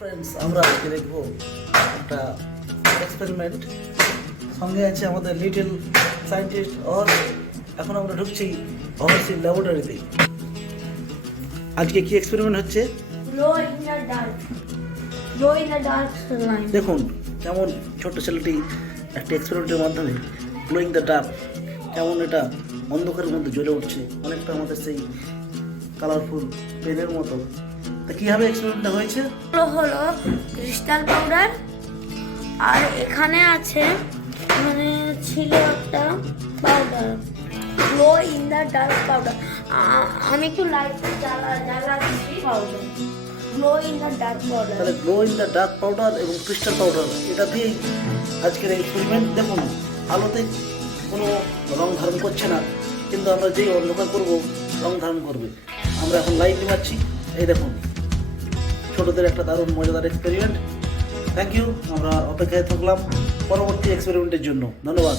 Friends, আমরা আজকে দেখবো একটা এক্সপেরিমেন্ট। সঙ্গে আছে আমাদের লিটল সায়েন্টিস্ট অহর্ষ। এখন আমরা ঢুকছি অহর্ষের ল্যাবরেটরিতে। আজকে কি এক্সপেরিমেন্ট হচ্ছে? Glow in the dark. Glow in the dark line. দেখুন কেমন ছোট্ট ছেলেটি একটা এক্সপেরিমেন্টের মাধ্যমে গ্লোয়িং দ্য ডার্ক কেমন এটা অন্ধকারের মধ্যে জ্বলে উঠছে, অনেকটা আমাদের সেই কালারফুল পেনের মতো। তা কীভাবে এক্সপেরিমেন্টটা হয়েছে? হলো ক্রিস্টাল পাউডার, আর এখানে আছে মানে ছিল একটা powder, glow in the dark powder. আমি একটু লাইট জ্বালাচ্ছি powder, glow in the dark powder. তাহলে glow in the dark powder এবং ক্রিস্টাল পাউডার এটা দিয়েই আজকের এক্সপেরিমেন্ট। দেখুন আলোতে কোনো রং ধারণ করছে না, কিন্তু আমরা যেই অন্ধকার করবো রং ধারণ করবে। আমরা এখন লাইট নিমাচ্ছি, এই দেখুন ছোটদের একটা দারুণ মজাদার এক্সপেরিমেন্ট। Thank you. আমরা অপেক্ষায় থাকলাম পরবর্তী এক্সপেরিমেন্টের জন্য। ধন্যবাদ।